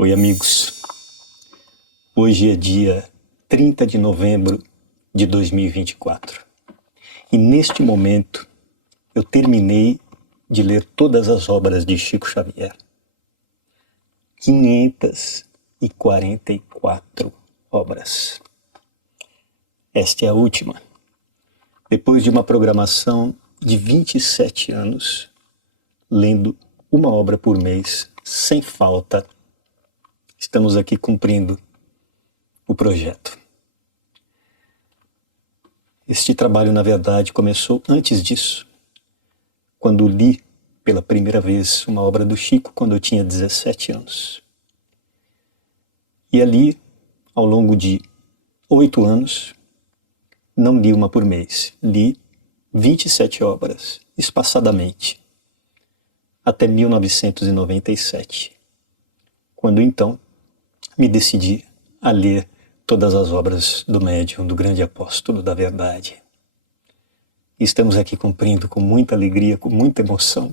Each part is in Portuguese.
Oi, amigos. Hoje é dia 30 de novembro de 2024. E neste momento eu terminei de ler todas as obras de Chico Xavier. 544 obras. Esta é a última. Depois de uma programação de 27 anos, lendo uma obra por mês, sem falta, estamos aqui cumprindo o projeto. Este trabalho, na verdade, começou antes disso, quando li pela primeira vez uma obra do Chico, quando eu tinha 17 anos. E ali, ao longo de 8 anos, não li uma por mês, li 27 obras, espaçadamente, até 1997, quando então me decidi a ler todas as obras do médium, do grande apóstolo da verdade. Estamos aqui cumprindo com muita alegria, com muita emoção,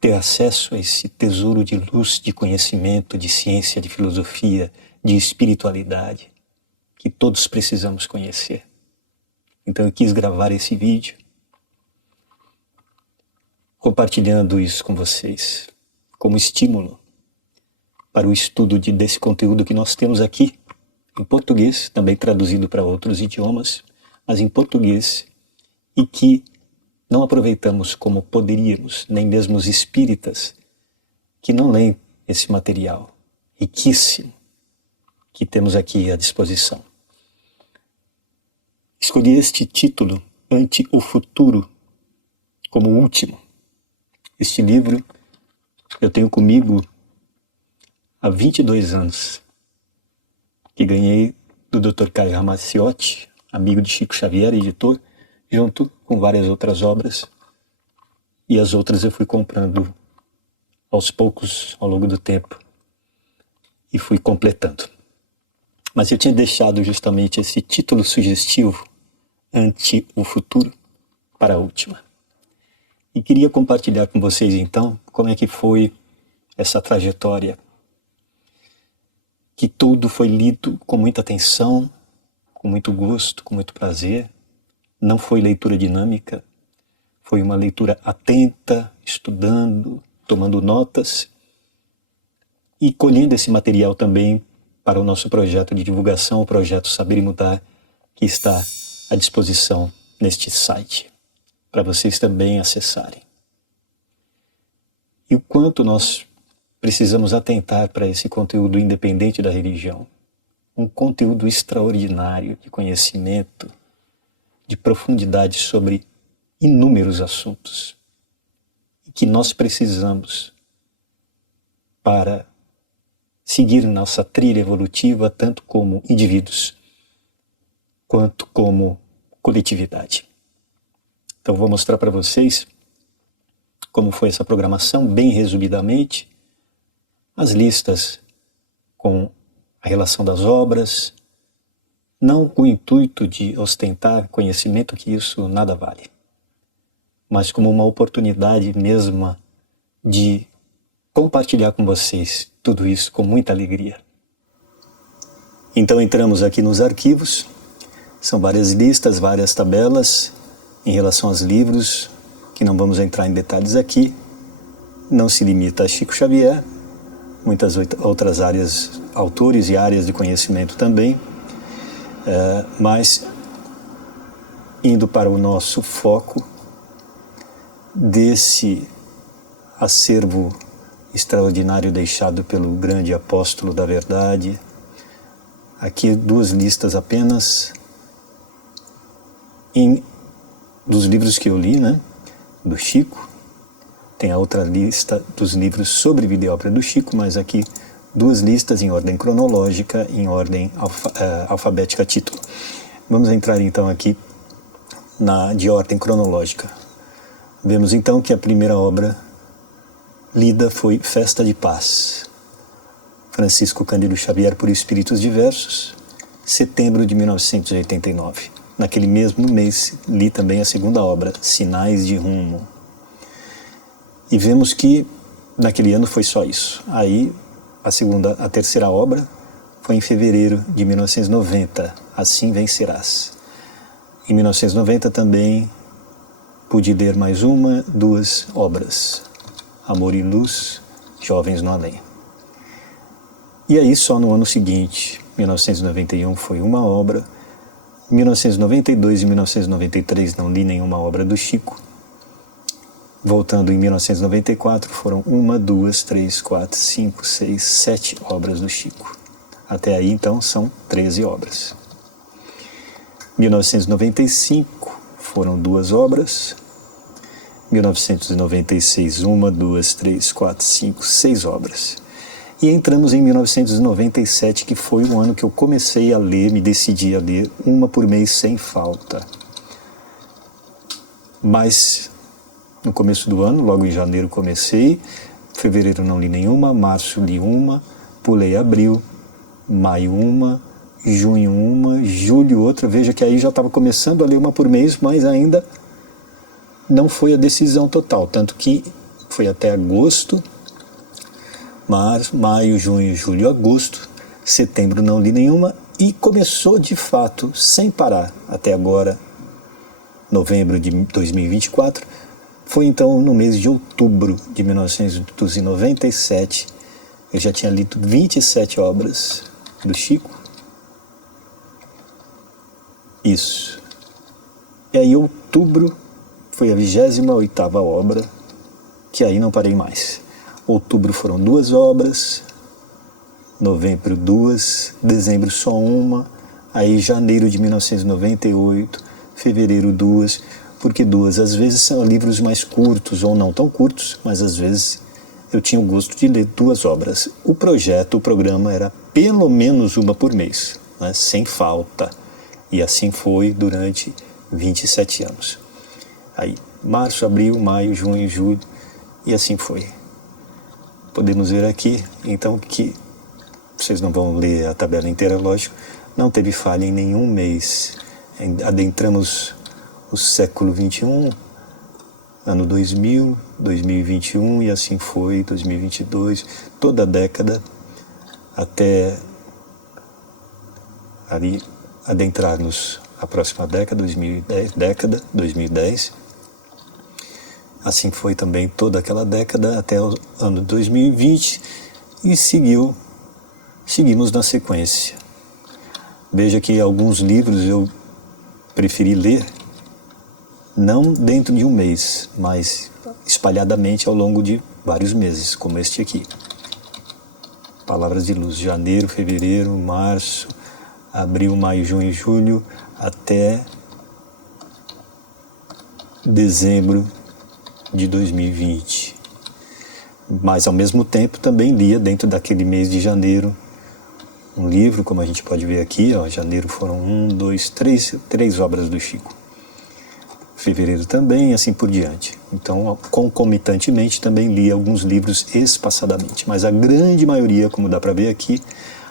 ter acesso a esse tesouro de luz, de conhecimento, de ciência, de filosofia, de espiritualidade, que todos precisamos conhecer. Então eu quis gravar esse vídeo, compartilhando isso com vocês, como estímulo para o estudo desse conteúdo que nós temos aqui, em português, também traduzido para outros idiomas, mas em português, e que não aproveitamos como poderíamos, nem mesmo os espíritas, que não leem esse material riquíssimo que temos aqui à disposição. Escolhi este título, Ante o Futuro, como último. Este livro eu tenho comigo há 22 anos, que ganhei do Dr. Caio Ramaciotti, amigo de Chico Xavier, editor, junto com várias outras obras, e as outras eu fui comprando aos poucos, ao longo do tempo, e fui completando. Mas eu tinha deixado justamente esse título sugestivo, Ante o Futuro, para a última. E queria compartilhar com vocês então como é que foi essa trajetória, que tudo foi lido com muita atenção, com muito gosto, com muito prazer. Não foi leitura dinâmica, foi uma leitura atenta, estudando, tomando notas e colhendo esse material também para o nosso projeto de divulgação, o projeto Saber e Mudar, que está à disposição neste site, para vocês também acessarem. E o quanto nós precisamos atentar para esse conteúdo independente da religião. Um conteúdo extraordinário de conhecimento, de profundidade sobre inúmeros assuntos, que nós precisamos para seguir nossa trilha evolutiva, tanto como indivíduos, quanto como coletividade. Então vou mostrar para vocês como foi essa programação, bem resumidamente, as listas com a relação das obras, não com o intuito de ostentar conhecimento, que isso nada vale, mas como uma oportunidade mesma de compartilhar com vocês tudo isso com muita alegria. Então entramos aqui nos arquivos, são várias listas, várias tabelas em relação aos livros, que não vamos entrar em detalhes aqui, não se limita a Chico Xavier, muitas outras áreas, autores e áreas de conhecimento também, mas indo para o nosso foco desse acervo extraordinário deixado pelo grande apóstolo da verdade. Aqui 2 listas apenas dos livros que eu li, né, do Chico. Tem a outra lista dos livros sobre vida e obra do Chico, mas aqui 2 listas em ordem cronológica, em ordem alfabética título. Vamos entrar então aqui de ordem cronológica. Vemos então que a primeira obra lida foi Festa de Paz, Francisco Cândido Xavier por Espíritos Diversos, setembro de 1989. Naquele mesmo mês li também a segunda obra, Sinais de Rumo. E vemos que naquele ano foi só isso. Aí A terceira obra foi em fevereiro de 1990, Assim Vencerás. Em 1990 também pude ler mais duas obras, Amor e Luz, Jovens no Além. E aí só no ano seguinte, 1991, foi uma obra. Em 1992 e 1993 não li nenhuma obra do Chico. Voltando em 1994, foram 1, 2, 3, 4, 5, 6, 7 obras do Chico. Até aí, então, são 13 obras. 1995 foram 2 obras. 1996, 1, 2, 3, 4, 5, 6 obras. E entramos em 1997, que foi o ano que eu comecei a ler, me decidi a ler uma por mês sem falta. Mas no começo do ano, logo em janeiro comecei, fevereiro não li nenhuma, março li uma, pulei abril, maio uma, junho uma, julho outra. Veja que aí já estava começando a ler uma por mês, mas ainda não foi a decisão total, tanto que foi até agosto, março, maio, junho, julho, agosto, setembro não li nenhuma e começou de fato, sem parar, até agora, novembro de 2024, foi então no mês de outubro de 1997, eu já tinha lido 27 obras do Chico. Isso. E aí outubro foi a 28ª obra, que aí não parei mais. Outubro foram 2 obras, novembro 2, dezembro só uma, aí janeiro de 1998, fevereiro 2, porque 2 às vezes são livros mais curtos ou não tão curtos, mas às vezes eu tinha o gosto de ler 2 obras. O programa era pelo menos uma por mês, né, sem falta, e assim foi durante 27 anos. Aí março, abril, maio, junho, julho, e assim foi. Podemos ver aqui, então, que vocês não vão ler a tabela inteira, lógico, não teve falha em nenhum mês. Adentramos o século XXI, ano 2000, 2021, e assim foi, 2022, toda a década, até ali adentrarmos a próxima década, 2010. Assim foi também toda aquela década até o ano 2020 e seguimos na sequência. Veja que alguns livros eu preferi ler não dentro de um mês, mas espalhadamente ao longo de vários meses, como este aqui. Palavras de Luz, janeiro, fevereiro, março, abril, maio, junho e julho, até dezembro de 2020. Mas ao mesmo tempo também lia dentro daquele mês de janeiro um livro, como a gente pode ver aqui, ó, janeiro foram 3 obras do Chico. Fevereiro também, e assim por diante. Então, concomitantemente, também lia alguns livros espaçadamente, mas a grande maioria, como dá para ver aqui,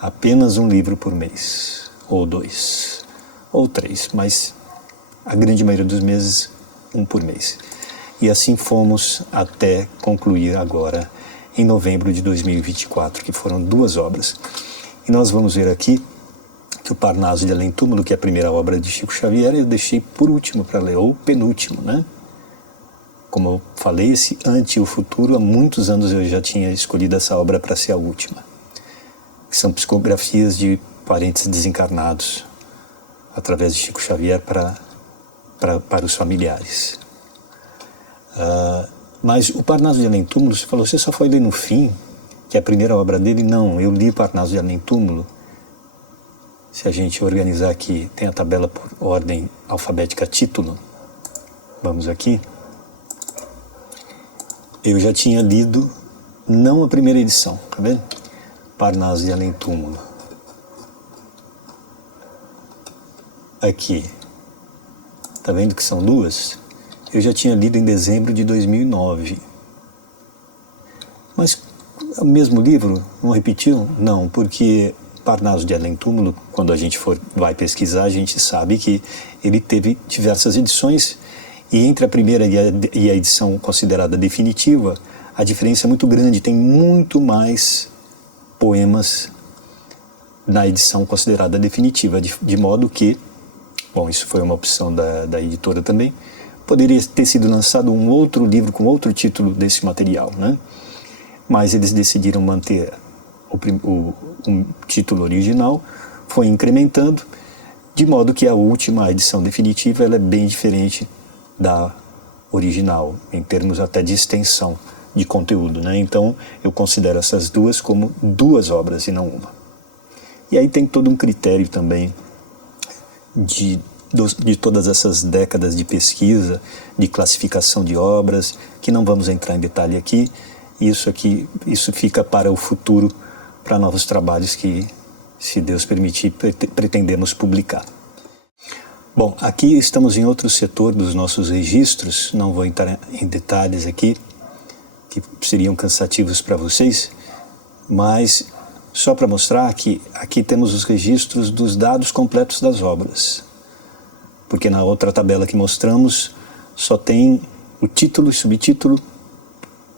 apenas um livro por mês, ou 2, ou 3, mas a grande maioria dos meses, um por mês. E assim fomos até concluir agora, em novembro de 2024, que foram 2 obras. E nós vamos ver aqui que o Parnaso de Além Túmulo, que é a primeira obra de Chico Xavier, eu deixei por último para ler, ou penúltimo, né? Como eu falei, esse Ante o Futuro, há muitos anos eu já tinha escolhido essa obra para ser a última. Que são psicografias de parentes desencarnados, através de Chico Xavier para os familiares. Mas o Parnaso de Além Túmulo, você falou, você só foi ler no fim, que é a primeira obra dele? Não, eu li Parnaso de Além Túmulo. Se a gente organizar aqui, tem a tabela por ordem alfabética título. Vamos aqui. Eu já tinha lido, não a primeira edição, tá vendo? Parnaso de Além Túmulo. Aqui. Tá vendo que são 2? Eu já tinha lido em dezembro de 2009. Mas o mesmo livro não repetiu? Não, porque Parnaso de Além Túmulo, quando a gente vai pesquisar, a gente sabe que ele teve diversas edições, e entre a primeira e a edição considerada definitiva, a diferença é muito grande, tem muito mais poemas na edição considerada definitiva, de modo que, bom, isso foi uma opção da editora também, poderia ter sido lançado um outro livro com outro título desse material, né? Mas eles decidiram manter o título original, foi incrementando, de modo que a última edição definitiva ela é bem diferente da original, em termos até de extensão de conteúdo, né? Então, eu considero essas duas como duas obras e não uma. E aí tem todo um critério também de todas essas décadas de pesquisa, de classificação de obras, que não vamos entrar em detalhe aqui. Isso fica para o futuro, para novos trabalhos que, se Deus permitir, pretendemos publicar. Bom, aqui estamos em outro setor dos nossos registros, não vou entrar em detalhes aqui, que seriam cansativos para vocês, mas só para mostrar que aqui temos os registros dos dados completos das obras, porque na outra tabela que mostramos só tem o título e subtítulo,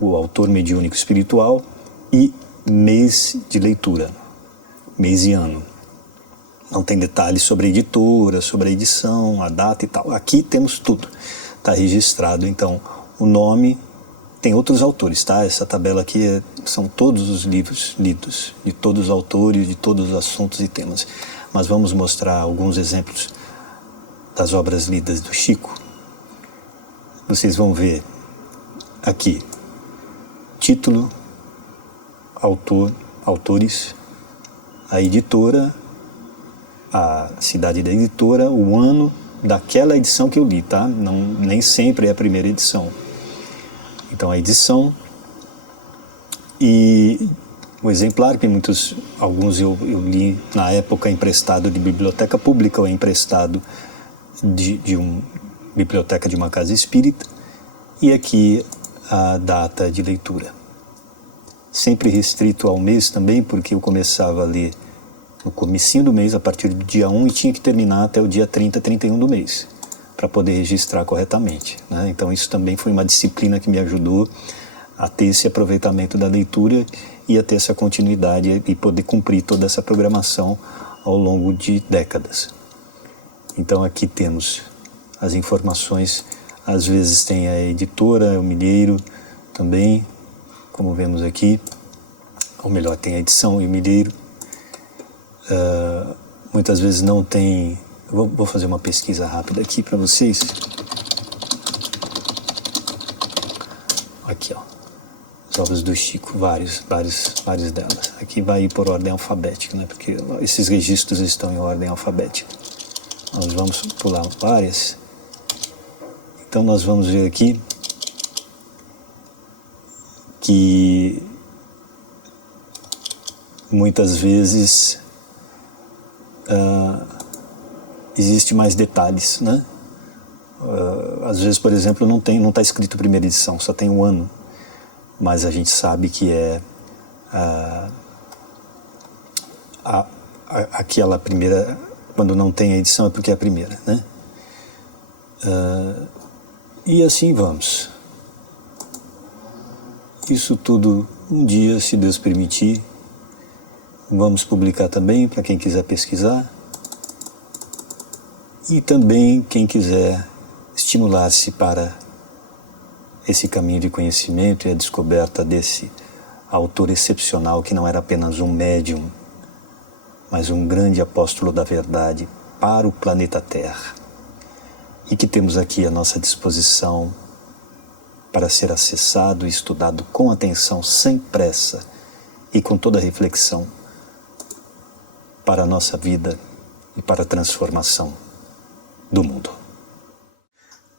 o autor mediúnico espiritual e mês de leitura, mês e ano. Não tem detalhes sobre a editora, sobre a edição, a data e tal. Aqui temos tudo, está registrado. Então, o nome, tem outros autores, tá? Essa tabela aqui são todos os livros lidos, de todos os autores, de todos os assuntos e temas. Mas vamos mostrar alguns exemplos das obras lidas do Chico. Vocês vão ver aqui, título, autor, autores, a editora, a cidade da editora, o ano daquela edição que eu li, tá? Nem sempre é a primeira edição. Então, a edição e o exemplar, que alguns eu li na época emprestado de biblioteca pública ou emprestado de uma biblioteca de uma casa espírita, e aqui a data de leitura. Sempre restrito ao mês também, porque eu começava a ler no comecinho do mês, a partir do dia 1, e tinha que terminar até o dia 30, 31 do mês, para poder registrar corretamente, né? Então isso também foi uma disciplina que me ajudou a ter esse aproveitamento da leitura e a ter essa continuidade e poder cumprir toda essa programação ao longo de décadas. Então aqui temos as informações, às vezes tem a editora, o milheiro também, como vemos aqui, ou melhor, tem a edição e o milheiro. Muitas vezes não tem. Vou fazer uma pesquisa rápida aqui para vocês. Aqui, ó, as obras do Chico, várias delas. Aqui vai ir por ordem alfabética, né? Porque esses registros estão em ordem alfabética. Nós vamos pular várias. Então nós vamos ver aqui que muitas vezes existe mais detalhes, né? Às vezes, por exemplo, não está escrito primeira edição, só tem um ano, mas a gente sabe que é aquela primeira, quando não tem a edição é porque é a primeira, né? E assim vamos. Isso tudo, um dia, se Deus permitir, vamos publicar também para quem quiser pesquisar. E também quem quiser estimular-se para esse caminho de conhecimento e a descoberta desse autor excepcional que não era apenas um médium, mas um grande apóstolo da verdade para o planeta Terra. E que temos aqui à nossa disposição para ser acessado e estudado com atenção, sem pressa e com toda a reflexão para a nossa vida e para a transformação do mundo.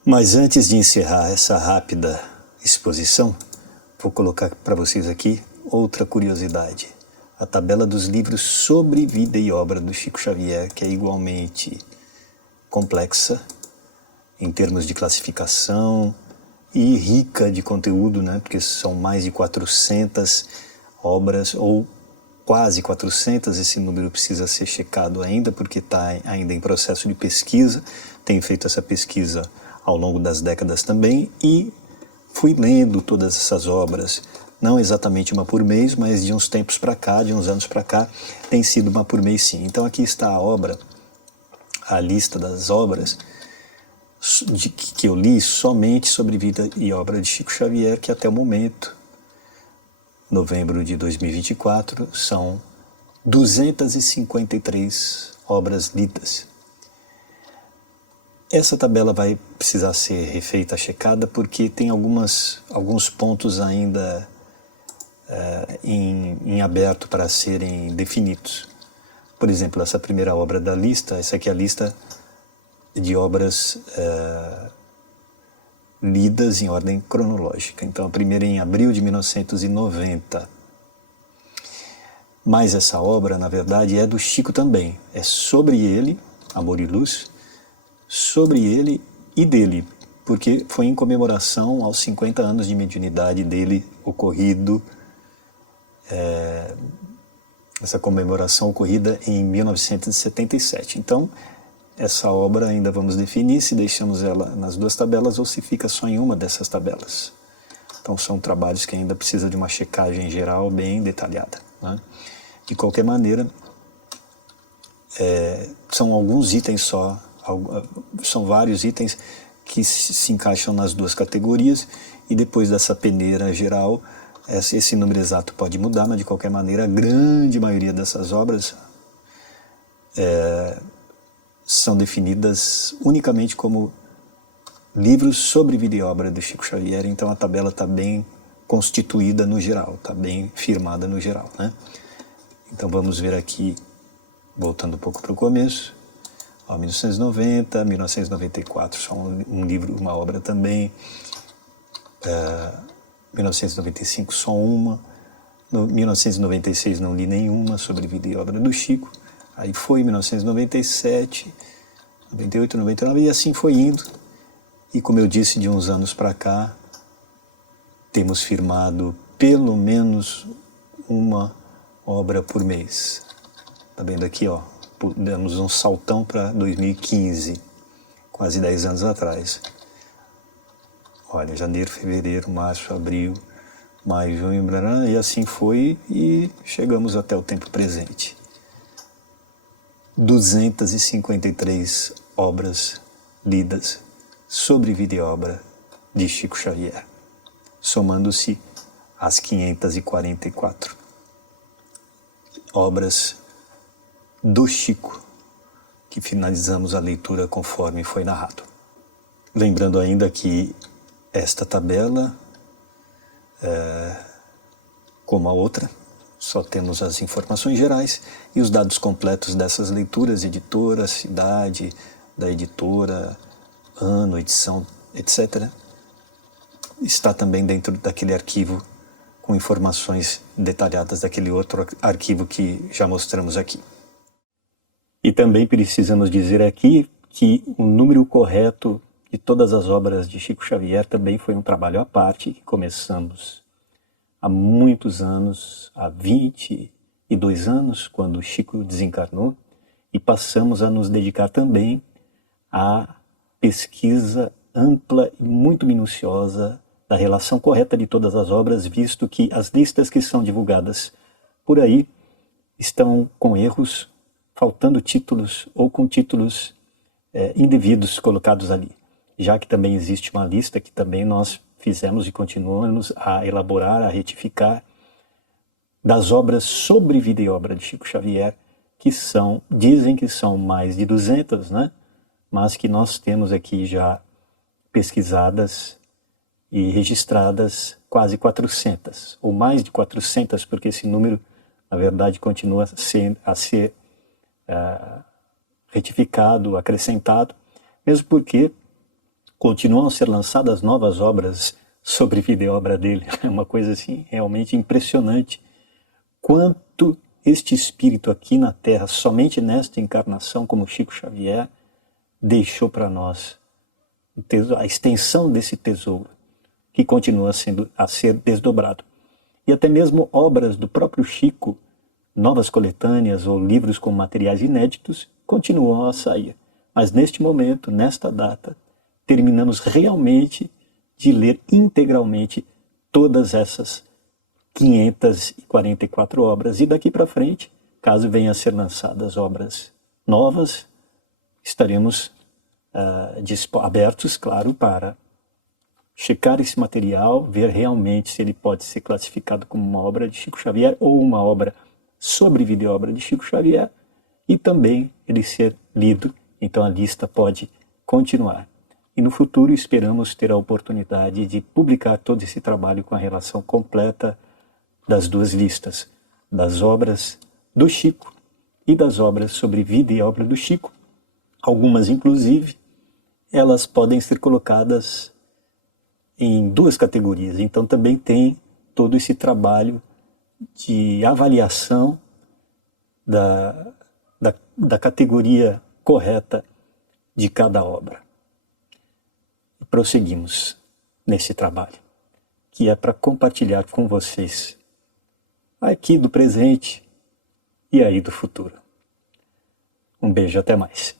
Mas antes de encerrar essa rápida exposição, vou colocar para vocês aqui outra curiosidade. A tabela dos livros sobre vida e obra do Chico Xavier, que é igualmente complexa em termos de classificação e rica de conteúdo, né? Porque são mais de 400 obras, ou quase 400, esse número precisa ser checado ainda, porque está ainda em processo de pesquisa. Tenho feito essa pesquisa ao longo das décadas também e fui lendo todas essas obras, não exatamente uma por mês, mas de uns tempos para cá, de uns anos para cá, tem sido uma por mês sim. Então aqui está a obra, a lista das obras que eu li somente sobre vida e obra de Chico Xavier, que até o momento, novembro de 2024, são 253 obras lidas. Essa tabela vai precisar ser refeita, checada, porque tem alguns pontos ainda em aberto para serem definidos. Por exemplo, essa primeira obra da lista, essa aqui é a lista de obras lidas em ordem cronológica. Então, a primeira é em abril de 1990. Mas essa obra, na verdade, é do Chico também. É sobre ele, Amor e Luz, sobre ele e dele, porque foi em comemoração aos 50 anos de mediunidade dele ocorrido, essa comemoração ocorrida em 1977. Então, essa obra ainda vamos definir se deixamos ela nas duas tabelas ou se fica só em uma dessas tabelas. Então, são trabalhos que ainda precisam de uma checagem geral bem detalhada, né? De qualquer maneira, são alguns itens só, são vários itens que se encaixam nas duas categorias, e depois dessa peneira geral, esse número exato pode mudar, mas de qualquer maneira a grande maioria dessas obras são definidas unicamente como livros sobre vida e obra do Chico Xavier. Então a tabela está bem constituída no geral, está bem firmada no geral, né? Então vamos ver aqui, voltando um pouco para o começo, 1990, 1994, só um livro, uma obra também, 1995 só uma, 1996 não li nenhuma sobre vida e obra do Chico, aí foi 1997, 98, 99 e assim foi indo, e como eu disse, de uns anos para cá, temos firmado pelo menos uma obra por mês. Tá vendo aqui, ó? Damos um saltão para 2015, quase 10 anos atrás. Olha, janeiro, fevereiro, março, abril, maio, junho, e assim foi e chegamos até o tempo presente. 253 obras lidas sobre vida e obra de Chico Xavier, somando-se às 544 obras do Chico, que finalizamos a leitura conforme foi narrado. Lembrando ainda que esta tabela, como a outra, só temos as informações gerais e os dados completos dessas leituras, editora, cidade da editora, ano, edição, etc. Está também dentro daquele arquivo com informações detalhadas daquele outro arquivo que já mostramos aqui. E também precisamos dizer aqui que o número correto de todas as obras de Chico Xavier também foi um trabalho à parte, que começamos há muitos anos, há 22 anos, quando Chico desencarnou, e passamos a nos dedicar também à pesquisa ampla e muito minuciosa da relação correta de todas as obras, visto que as listas que são divulgadas por aí estão com erros, faltando títulos ou com títulos indevidos colocados ali, já que também existe uma lista que também nós fizemos e continuamos a elaborar, a retificar, das obras sobre vida e obra de Chico Xavier, que dizem que são mais de 200, né? Mas que nós temos aqui já pesquisadas e registradas quase 400, ou mais de 400, porque esse número, na verdade, continua a ser retificado, acrescentado, mesmo porque continuam a ser lançadas novas obras sobre vida e obra dele. É uma coisa assim realmente impressionante. Quanto este espírito aqui na Terra, somente nesta encarnação, como Chico Xavier, deixou para nós a extensão desse tesouro, que continua a ser desdobrado. E até mesmo obras do próprio Chico, novas coletâneas ou livros com materiais inéditos, continuam a sair. Mas neste momento, nesta data, terminamos realmente de ler integralmente todas essas 544 obras. E daqui para frente, caso venham a ser lançadas obras novas, estaremos abertos, claro, para checar esse material, ver realmente se ele pode ser classificado como uma obra de Chico Xavier ou uma obra sobre obra de Chico Xavier, e também ele ser lido. Então a lista pode continuar. E no futuro esperamos ter a oportunidade de publicar todo esse trabalho com a relação completa das duas listas, das obras do Chico e das obras sobre vida e obra do Chico. Algumas, inclusive, elas podem ser colocadas em duas categorias. Então também tem todo esse trabalho de avaliação da categoria correta de cada obra. E prosseguimos nesse trabalho, que é para compartilhar com vocês aqui do presente e aí do futuro. Um beijo, até mais.